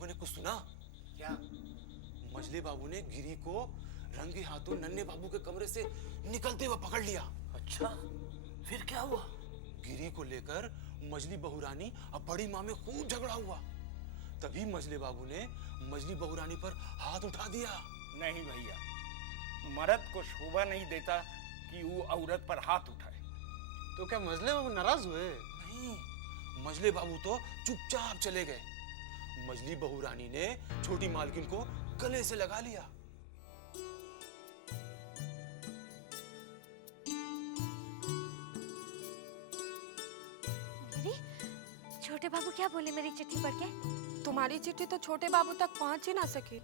लोगों ने कुछ सुना? क्या? मजले बाबू ने गिरी को रंगे हाथों नन्हे बाबू के कमरे से निकलते हुए पकड़ लिया। अच्छा, फिर क्या हुआ? गिरी को लेकर मजली बहुरानी और बड़ी माँ में खूब झगड़ा हुआ। तभी मजले बाबू ने मजली बहुरानी पर हाथ उठा दिया। नहीं भैया, मर्द को शोभा नहीं देता कि वो औरत पर हाथ उठाए। तो क्या मजले बाबू नाराज हुए? नहीं, मजले बाबू तो चुपचाप चले गए। मजली बहुरानी ने छोटी मालकिन को गले से लगा लिया। गिरी, छोटे बाबू क्या बोले मेरी चिट्ठी पढ़ के? तुम्हारी चिट्ठी तो छोटे बाबू तक पहुंच ही ना सकी।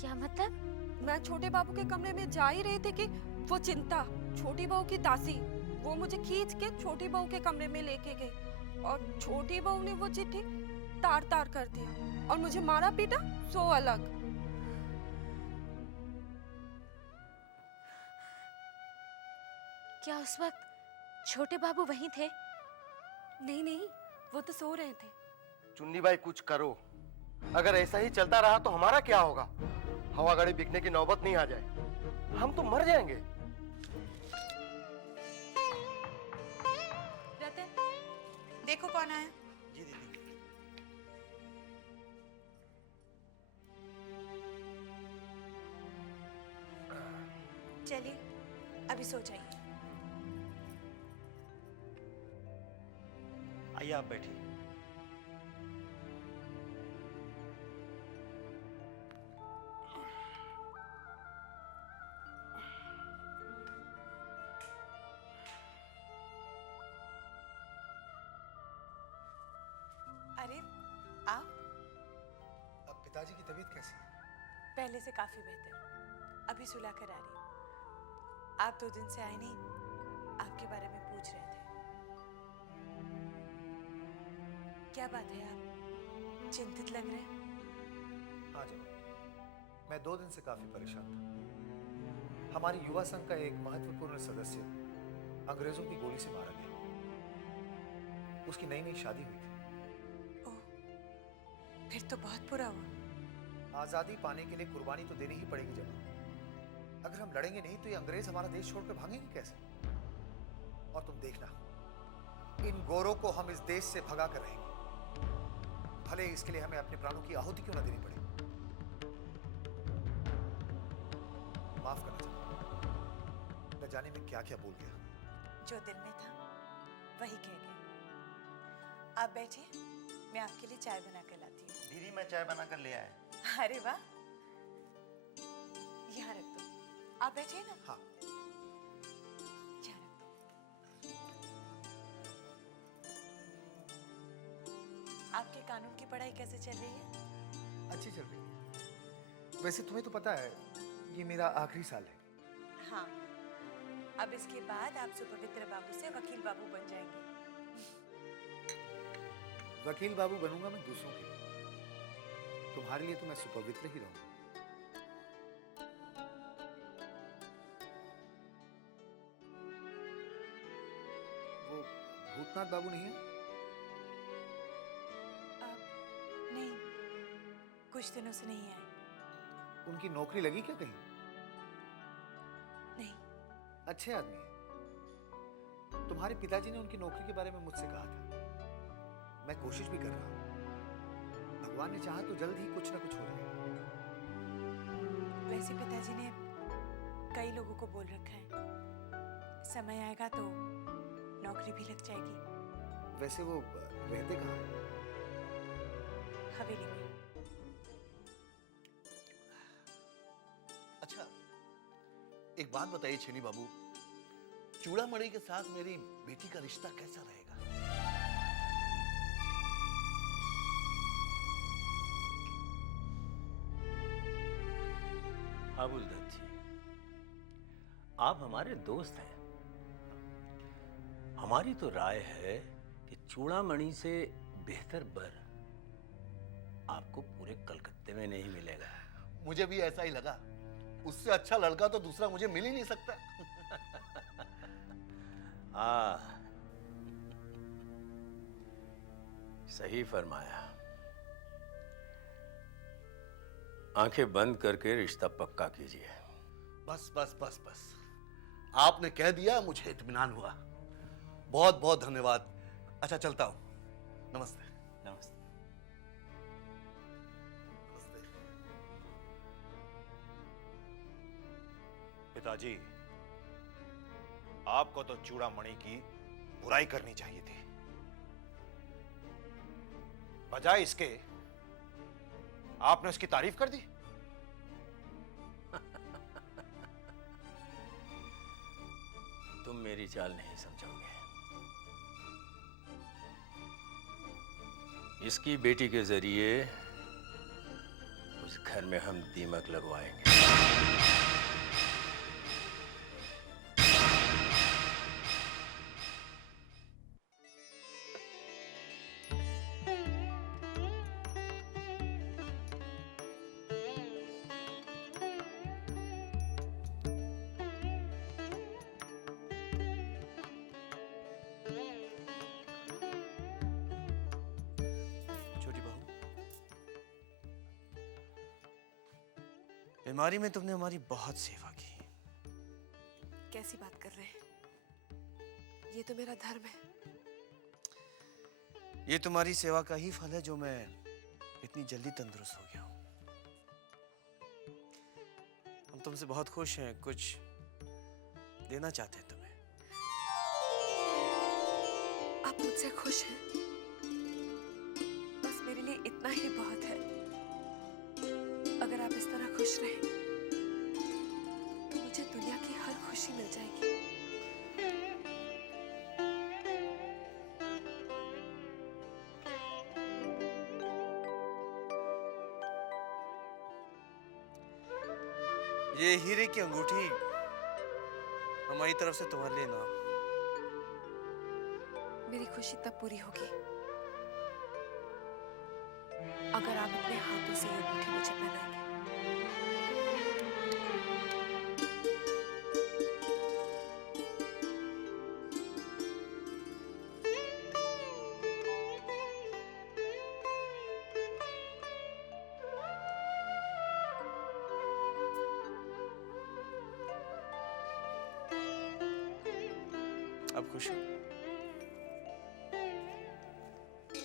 क्या मतलब? मैं छोटे बाबू के कमरे में जा ही रही थी कि वो चिंता, छोटी बहू की दासी, वो मुझे खींच के छोटी बहू के कमरे में लेके गई और छोटी बहू ने वो चिट्ठी तार तार कर दिया और मुझे मारा पीटा सो अलग। क्या उस वक्त छोटे बाबू वहीं थे? नहीं नहीं, वो तो सो रहे थे। चुन्नी बाई कुछ करो, अगर ऐसा ही चलता रहा तो हमारा क्या होगा? हवा गाड़ी बिकने की नौबत नहीं आ जाए, हम तो मर जाएंगे। रतन, देखो कौन आया। जी दीदी। चलिए अभी सो जाइए। आइए आप बैठिए। अरे आप? अब पिताजी की तबीयत कैसी है? पहले से काफी बेहतर, अभी सुला कर आ रही। आप 2 दिन से आए नहीं, आपके बारे में पूछ रहे थे। क्या बात है, आप चिंतित लग रहे हैं? हाँ जनाब, मैं 2 दिन से काफी परेशान था। हमारी युवा संघ का एक महत्वपूर्ण सदस्य अंग्रेजों की गोली से मारा गया। उसकी नई नई शादी हुई थी। ओह, फिर तो बहुत बुरा हुआ। आजादी पाने के लिए कुर्बानी तो देनी ही पड़ेगी जनाब। अगर हम लड़ेंगे नहीं तो ये अंग्रेज हमारा देश छोड़कर भागेंगे कैसे? और तुम देखना, इन गोरों को हम इस देश से भगा कर रहेंगे, भले इसके लिए हमें अपने प्राणों की आहुति क्यों ना देनी पड़े। माफ करना चाहता, न जाने में क्या क्या बोल गया। जो दिल में था वही कह गए। आप बैठिए, मैं आपके लिए चाय बना कर लाती हूँ। दीदी मैं चाय बना कर ले आया। अरे वाह, यहाँ रख दो। आप बैठिए ना। हाँ। यहाँ रख दो। आपके कानून की पढ़ाई कैसे चल रही है? अच्छी चल रही है। वैसे तुम्हें तो पता है ये मेरा आखिरी साल है। हाँ, अब इसके बाद आप सुपवित्र बाबू से वकील बाबू बन जाएंगे। वकील बाबू बनूंगा मैं दूसरों के लिए, तुम्हारे लिए तो मैं सुपवित्र ही रहूंगा। वो भूतनाथ बाबू नहीं है? नहीं, कुछ दिनों से नहीं आए। उनकी नौकरी लगी क्या कहीं? नहीं। अच्छे आदमी है। तुम्हारे पिताजी ने उनकी नौकरी के बारे में मुझसे कहा था। मैं कोशिश भी कर रहा हूं, भगवान ने चाहा तो जल्द ही कुछ ना कुछ हो जाए। वैसे पिताजी ने कई लोगों को बोल रखा है, समय आएगा तो नौकरी भी लग जाएगी। वैसे वो रहते कहाँ हैं? हवेली में। अच्छा, एक बात बताइए छेनी बाबू, चूड़ामणि के साथ मेरी बेटी का रिश्ता कैसा रहेगा? अबुल जी, आप हमारे दोस्त हैं। हमारी तो राय है कि चूड़ामणि से बेहतर बर आपको पूरे कलकत्ते में नहीं मिलेगा। मुझे भी ऐसा ही लगा। उससे अच्छा लड़का तो दूसरा मुझे मिल ही नहीं सकता। सही फरमाया। आंखें बंद करके रिश्ता पक्का कीजिए। बस बस बस बस, आपने कह दिया, मुझे इत्मीनान हुआ। बहुत बहुत धन्यवाद। अच्छा चलता हूं। नमस्ते। नमस्ते। नमस्ते। पिताजी, आपको तो चूड़ामणि की बुराई करनी चाहिए थी। बजाय इसके आपने उसकी तारीफ कर दी। तुम मेरी चाल नहीं समझोगे। इसकी बेटी के जरिए उस घर में हम दीमक लगवाएंगे। छोटी बहू, बीमारी में तुमने हमारी बहुत सेवा की। कैसी बात कर रहे हैं? ये तो मेरा धर्म है। ये तुम्हारी सेवा का ही फल है जो मैं इतनी जल्दी तंदुरुस्त हो गया हूं। हम तुमसे बहुत खुश हैं, कुछ देना चाहते हैं तुम्हें। आप मुझसे खुश हैं? बस मेरे लिए इतना ही बहुत है। अगर आप इस तरह खुश रहें तो मुझे दुनिया की हर खुशी मिल जाएगी। ये हीरे की अंगूठी हमारी तरफ से तुम्हारे लिए नाम। मेरी खुशी तब पूरी होगी अगर आप अपने हाथों से ये अंगूठी मुझे पहनाएंगे। अब खुश हो?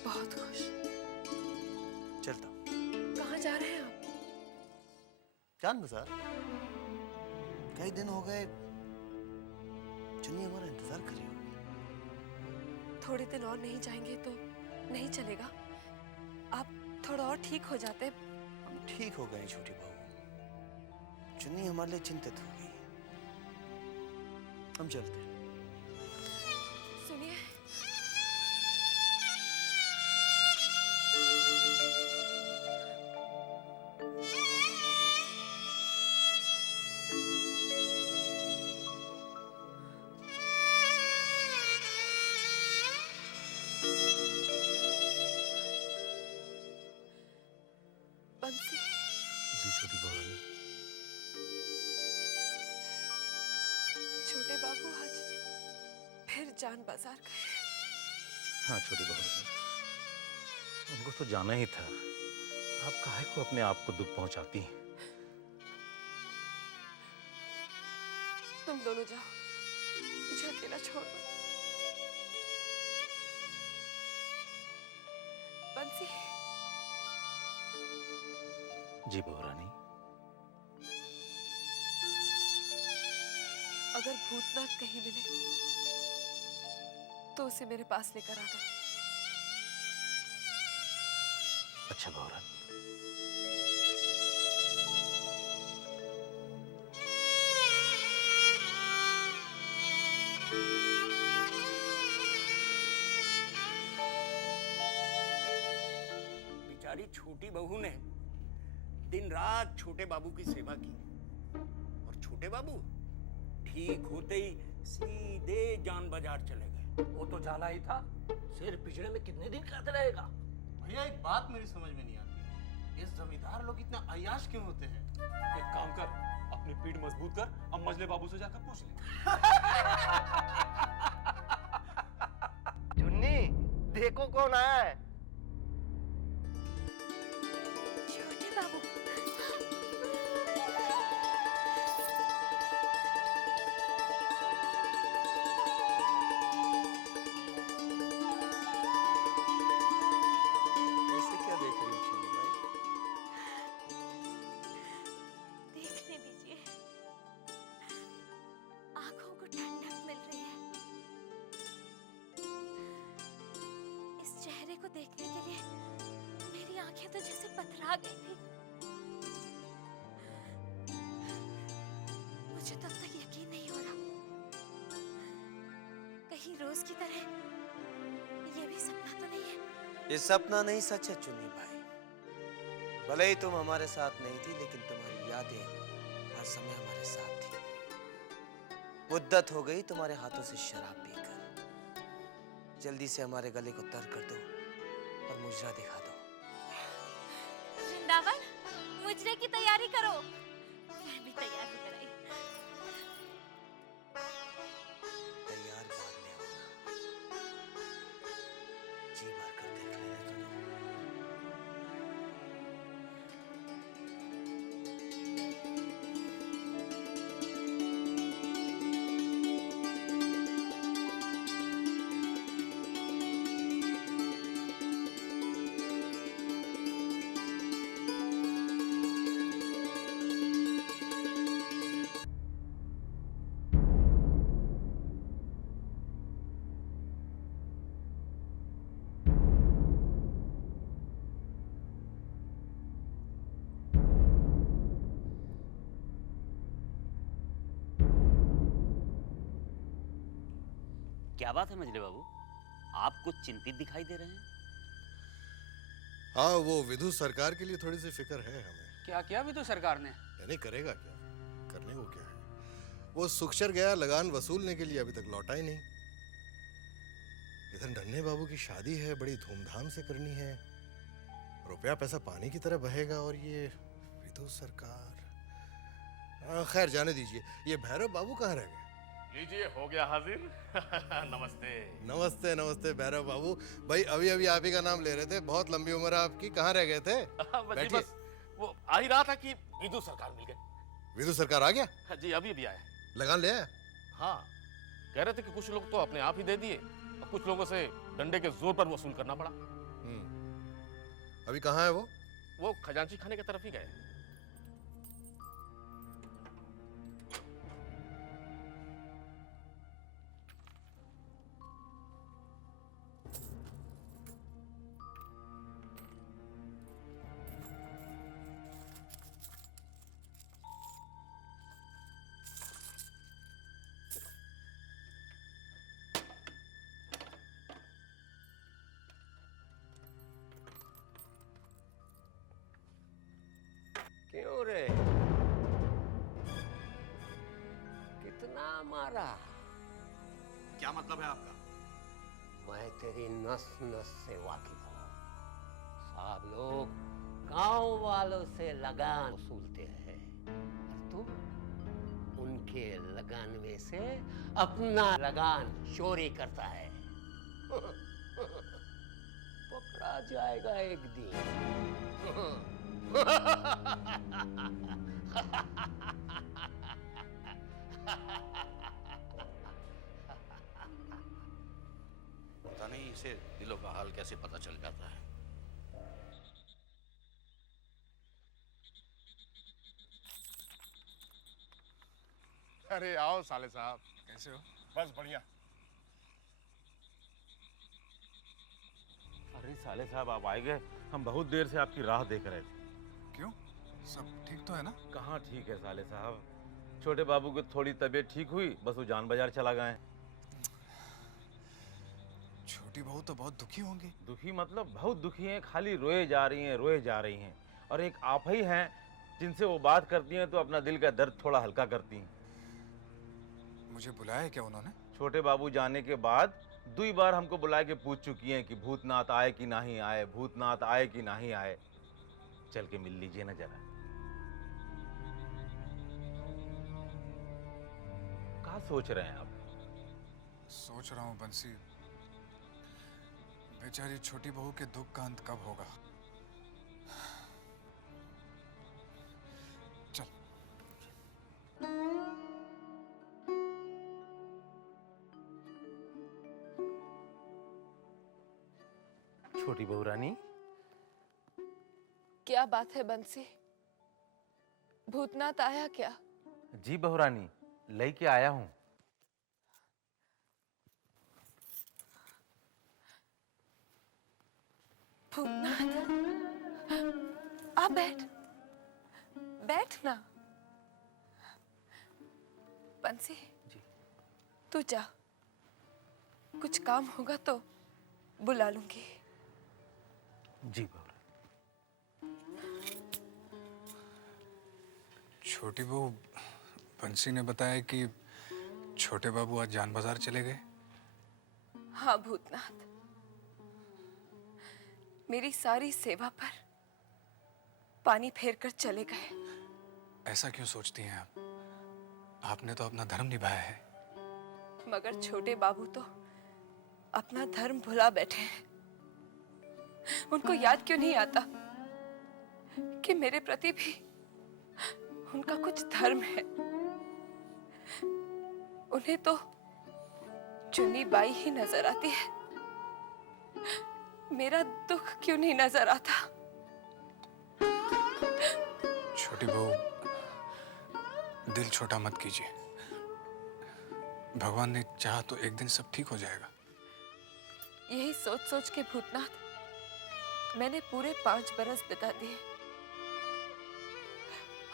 बहुत खुश। चलता हूं। कहाँ जा रहे हैं आप? जान बाजार। कई दिन हो गए, चुन्नी हमारा इंतजार कर रही होगी। थोड़े दिन और नहीं जाएंगे तो नहीं चलेगा। आप थोड़ा और ठीक हो जाते। हम ठीक हो गए छोटी बहू। चुन्नी हमारे लिए चिंतित हो गई। हम चलते हैं। सुनिए, बंसी। जी छोटी बहू। छोटे बाबू आज फिर जान बाजार गए। हाँ छोटी बहू, उनको तो जाना ही था। आप काहे को अपने आप को दुख पहुंचाती हैं? तुम दोनों जाओ, मुझे अकेला छोड़ दो। बंसी। जी बहू रानी। अगर भूतनाथ कहीं मिले तो उसे मेरे पास लेकर आना। अच्छा बहू रानी। बेचारी छोटी बहू ने दिन रात छोटे बाबू की सेवा की और छोटे बाबू ठीक होते ही सीधे जान बाजार चले गए। वो तो जाना ही था, सिर पिछड़े में कितने दिन कहते रहेगा। भैया एक बात मेरी समझ में नहीं आती, ये जमींदार लोग इतना अय्याश क्यों होते हैं? एक काम कर, अपनी पीठ मजबूत कर, अब मजले बाबू से जाकर पूछ ले। चुन्नी, देखो कौन आया है। छोटे बाबू को देखने के लिए मेरी आंखें तो जैसे पथरा गई थी। मुझे तब तक यकीन नहीं हो रहा, कहीं रोज की तरह ये भी सपना तो नहीं है। ये सपना नहीं, सच है चुन्नी भाई। भले ही तुम हमारे साथ नहीं थी, लेकिन तुम्हारी यादें हर समय हमारे साथ थी। मुद्दत हो गई तुम्हारे हाथों से शराब पीकर। जल्दी से हमारे गले को तर कर दो और मुजरा दिखा दो। वृंदावन, मुजरे की तैयारी करो। मैं भी तैयार होकर आई। तैयार बाद में होना, जी भर कर देख लेने तो दो। क्या बात है मजले बाबू, आप कुछ चिंतित दिखाई दे रहे हैं? हाँ, वो विधु सरकार के लिए थोड़ी सी फिक्र है हमें। क्या किया विधु सरकार ने? नहीं करेगा क्या, करने को क्या है। वो सुखचर गया लगान वसूलने के लिए, अभी तक लौटा ही नहीं। इधर नन्हे बाबू की शादी है, बड़ी धूमधाम से करनी है। रुपया पैसा पानी की तरह बहेगा, और ये विधु सरकार। खैर जाने दीजिए। ये भैरव बाबू कहाँ रह गए? लीजिए, हो गया हाजिर। नमस्ते। नमस्ते नमस्ते भैरव बाबू। भाई अभी अभी आप ही का नाम ले रहे थे, बहुत लंबी उम्र है आपकी। कहाँ रह गए थे? बस वो आ ही रहा था कि विधु सरकार मिल गए। विधु सरकार आ गया? जी अभी अभी आया। लगान ले आया? हाँ, कह रहे थे कि कुछ लोग तो अपने आप ही दे दिए और कुछ लोगों से डंडे के जोर पर वसूल करना पड़ा। अभी कहाँ है वो? वो खजांची खाने की तरफ ही गए। क्यों रे, कितना मारा? क्या मतलब है आपका? मैं तेरी नस नस से वाकिफ हूँ। सब लोग गांव वालों से लगान वसूलते हैं, और तुम उनके लगान में से अपना लगान चोरी करता है। पकड़ा जाएगा एक दिन। पता नहीं इसे दिलों का हाल कैसे पता चल जाता है। अरे आओ साले साहब, कैसे हो? बस बढ़िया। अरे साले साहब, आप आए गए। हम बहुत देर से आपकी राह देख रहे थे। क्यों, सब ठीक तो है ना? कहाँ ठीक है साले साहब, छोटे बाबू की थोड़ी तबीयत ठीक हुई, बस वो जान बाजार चला गए। छोटी बहू तो बहुत दुखी होंगी। दुखी मतलब बहुत दुखी हैं, खाली रोए जा रही हैं, रोए जा रही हैं। और एक आप ही हैं जिनसे वो बात करती हैं तो अपना दिल का दर्द थोड़ा हल्का करती हैं। मुझे बुलाया है क्या उन्होंने? छोटे बाबू जाने के बाद 2 बार हमको बुला के पूछ चुकी हैं कि भूतनाथ आए कि नहीं आए, भूतनाथ आए कि नहीं आए। चल के मिल लीजिए ना जरा। क्या सोच रहे हैं आप? सोच रहा हूँ बंसी, बेचारी छोटी बहू के दुख का अंत कब होगा। चल। छोटी बहू रानी, क्या बात है बंसी? भूतनाथ आया क्या? जी बहू रानी, लेके आया हूं। भूतनाथ, आ बैठ, बैठ ना। बंसी, तू जा, कुछ काम होगा तो बुला लूंगी। जी बाबू। छोटी बहू, बंसी ने बताया कि छोटे बाबू आज जान बाजार चले गए। हाँ भूतनाथ, मेरी सारी सेवा पर पानी फेर कर चले गए। ऐसा क्यों सोचती हैं आप? आपने तो अपना धर्म निभाया है। मगर छोटे बाबू तो अपना धर्म भुला बैठे हैं। उनको याद क्यों नहीं आता कि मेरे प्रति भी उनका कुछ धर्म है। उन्हें तो चुन्नी बाई ही नजर आती है। मेरा दुख क्यों नहीं नजर आता? छोटी बहू, दिल छोटा मत कीजिए। भगवान ने चाहा तो एक दिन सब ठीक हो जाएगा। यही सोच सोच के भूतनाथ मैंने पूरे 5 बरस बिता दिए।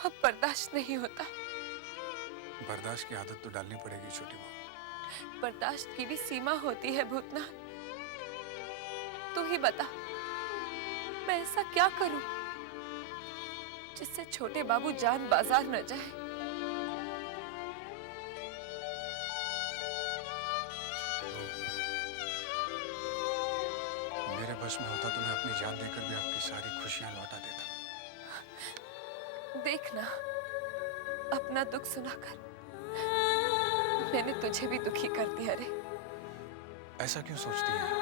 अब बर्दाश्त नहीं होता। बर्दाश्त की आदत तो डालनी पड़ेगी छोटी बहू। बर्दाश्त की भी सीमा होती है भूतनाथ। तू ही बता, मैं ऐसा क्या करूं जिससे छोटे बाबू जान बाजार न जाए। मेरे बस में होता तो मैं अपनी जान देकर भी आपकी सारी खुशियां लौटा देता। देखना, अपना दुख सुनाकर मैंने तुझे भी दुखी कर दिया रे। ऐसा क्यों सोचती हैं?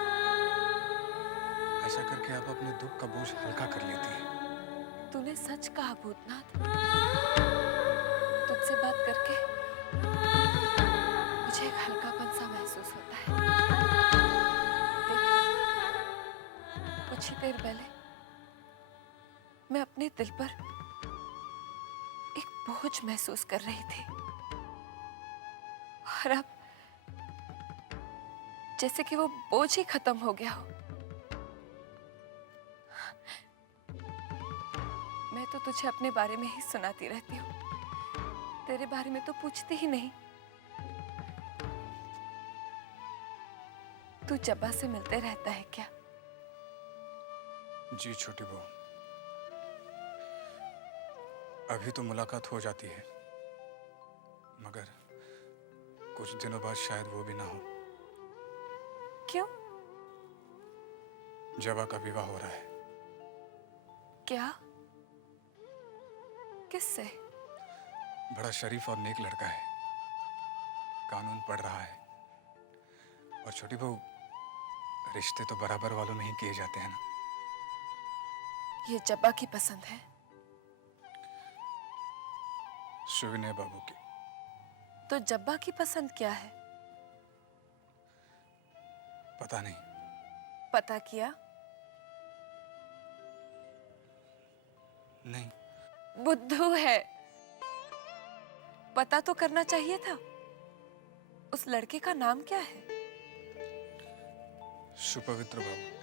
ऐसा करके आप अपने दुख का बोझ हल्का कर लेती हैं। तूने सच कहा भूतनाथ। तुझसे बात करके मुझे एक हल्कापन सा महसूस होता है। देखना, कुछ ही देर पहले मैं अपने दिल पर एक बोझ महसूस कर रही थी, और अब जैसे कि वो बोझ ही खत्म हो गया हो। मैं तो तुझे अपने बारे में ही सुनाती रहती हूँ, तेरे बारे में तो पूछती ही नहीं। तू जब्बा से मिलते रहता है क्या? जी छोटी बहू, अभी तो मुलाकात हो जाती है, मगर कुछ दिनों बाद शायद वो भी ना हो। क्यों? जबा का विवाह हो रहा है। क्या? किससे? बड़ा शरीफ और नेक लड़का है, कानून पढ़ रहा है। और छोटी बहू, रिश्ते तो बराबर वालों में ही किए जाते हैं ना। ये जब्बा की पसंद है? सुविनय बाबू की। तो जब्बा की पसंद क्या है? पता नहीं। पता किया? नहीं। बुद्धू है, पता तो करना चाहिए था। उस लड़के का नाम क्या है? सुपवित्र बाबू।